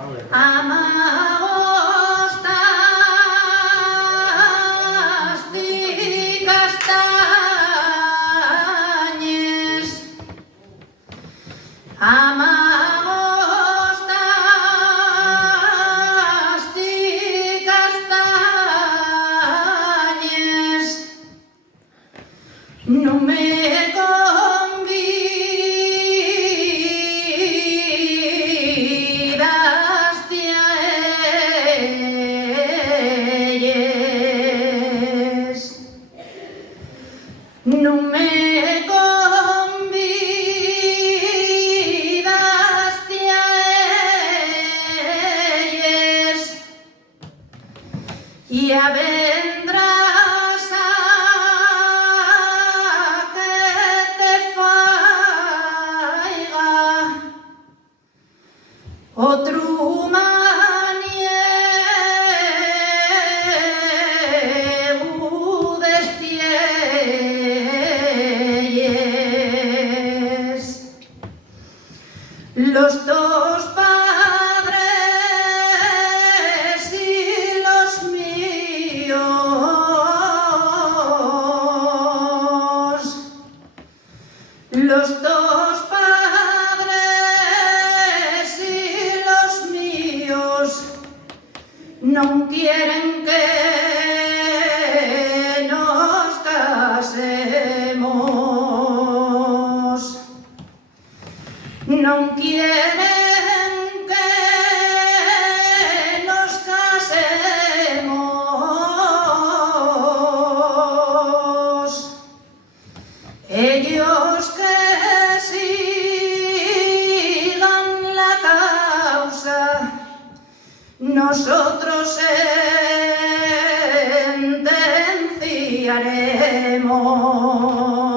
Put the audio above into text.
Amagostas di castanyes, amagostas di castanyes, no me no me convidaste a ellas, ya vendrás a que te faiga otro los dos padres y los míos, los dos padres y los míos no quieren que nos casemos. No quieren que nos casemos. Ellos que sigan la causa, nosotros sentenciaremos.